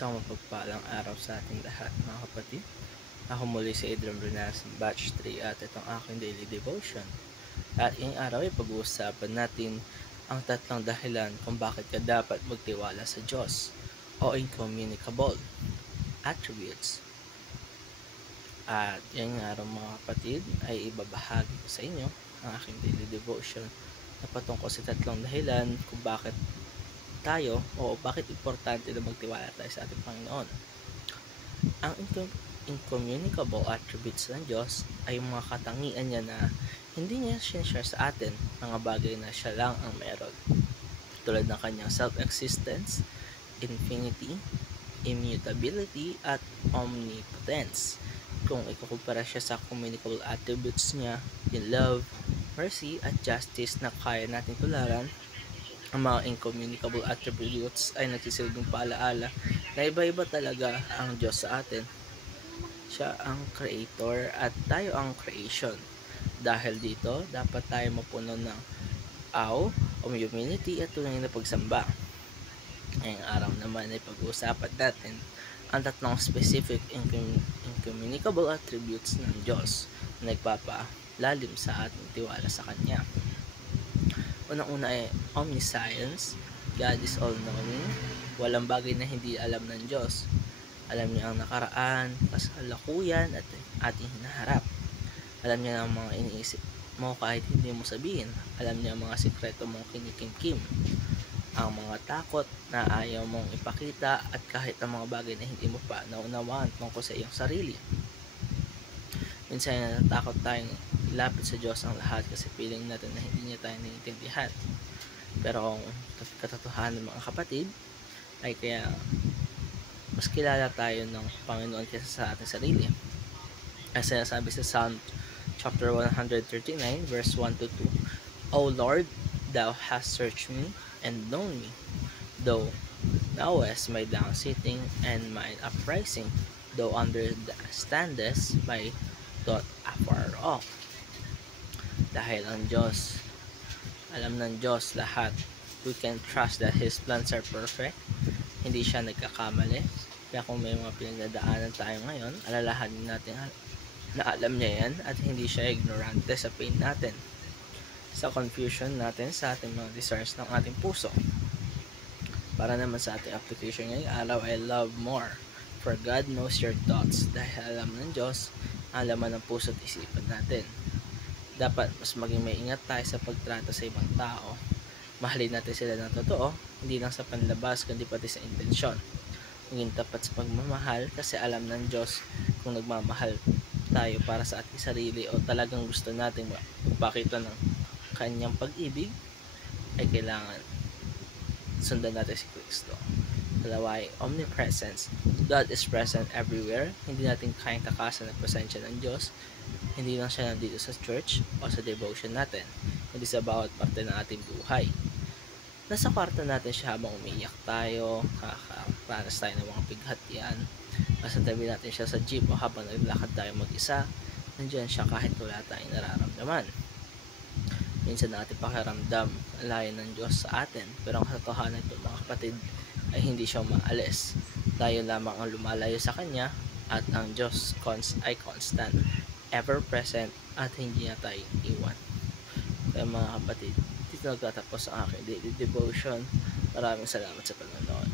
Isang mapagpalang araw sa ating lahat, mga kapatid. Ako muli si Adrian Brunas, Batch 3 at itong aking daily devotion. At ngayong araw ay pag-uusapan natin ang tatlong dahilan kung bakit ka dapat magtiwala sa Diyos o incommunicable attributes. At ngayong araw, mga kapatid, ay ibabahagi ko sa inyo ang aking daily devotion na patungkol sa tatlong dahilan kung bakit tayo o bakit importante na magtiwala tayo sa ating Panginoon. Ang incommunicable attributes ng Diyos ay mga katangian niya na hindi niya sinashare sa atin, mga bagay na siya lang ang meron. Tulad ng kanyang self-existence, infinity, immutability, at omnipotence. Kung ikukumpara siya sa communicable attributes niya, yung love, mercy, at justice na kaya nating tularan, ang mga incommunicable attributes ay nagsisilbing paalaala na iba-iba talaga ang Diyos sa atin. Siya ang creator at tayo ang creation. Dahil dito, dapat tayo mapuno ng awe, humility at tunay na pagsamba. Ngayong araw naman ay pag-uusapan natin ang tatlong specific incommunicable attributes ng Diyos na nagpapalalim sa ating tiwala sa Kanya. Unang-una ay omniscience. God is all-knowing. Walang bagay na hindi alam ng Diyos. Alam niya ang nakaraan, kasalukuyan at ating hinaharap. Alam niya ang mga iniisip mo kahit hindi mo sabihin. Alam niya ang mga sikreto mong kinikimkim. Ang mga takot na ayaw mong ipakita at kahit ang mga bagay na hindi mo pa naunawaan tungkol sa iyong sarili. Minsan natatakot tayong ilapit sa Diyos ang lahat kasi feeling natin na hindi niya tayo naiintindihan. Pero kung katotohanan, mga kapatid, ay kaya mas kilala tayo ng Panginoon kaysa sa ating sarili. As sinasabi sa Psalm chapter 139 verse 1-2, O Lord, Thou hast searched me and known me, though knowest my down sitting and my uprising, though understandest my thought afar off. Dahil ang Diyos, alam ng Diyos lahat. We can trust that His plans are perfect. Hindi siya nagkakamali. Kaya kung may mga pinagdadaanan tayo ngayon, alalahanin natin na alam niya yan at hindi siya ignorante sa pain natin, sa confusion natin, sa ating mga desires ng ating puso. Para naman sa ating application ngayong araw ay love more. For God knows your thoughts. Dahil alam ng Diyos ang laman ng puso at isipan natin. Dapat mas maging may ingat tayo sa pagtrato sa ibang tao. Mahalin natin sila ng totoo, hindi lang sa panlabas kundi pati sa intensyon. Maging tapat sa pagmamahal kasi alam ng Diyos kung nagmamahal tayo para sa ating sarili o talagang gusto natin magpakita ng kanyang pag-ibig, ay kailangan sundan natin si Kristo. Dalawa ay omnipresence. God is present everywhere. Hindi natin kayang takasan ang presensya ng Diyos. Hindi lang siya nandito sa church o sa devotion natin, hindi sa bawat parte ng ating buhay. Nasa kwarto natin siya habang umiiyak tayo, kakaranas tayo ng mga pighatian. Nasa tabi natin siya sa jeep o habang naglakad tayo mag-isa. Nandiyan siya kahit wala tayong nararamdaman. Minsan na ating pakiramdam ang layo ng Diyos sa atin, pero ang katotohanan ito, mga kapatid, ay hindi siya maalis. Tayo lamang ang lumalayo sa Kanya at ang Diyos ay constant, ever present at hindi na tayo iwan. Kaya mga kapatid, dito nagtatapos ang aking daily devotion. Maraming salamat sa panonood.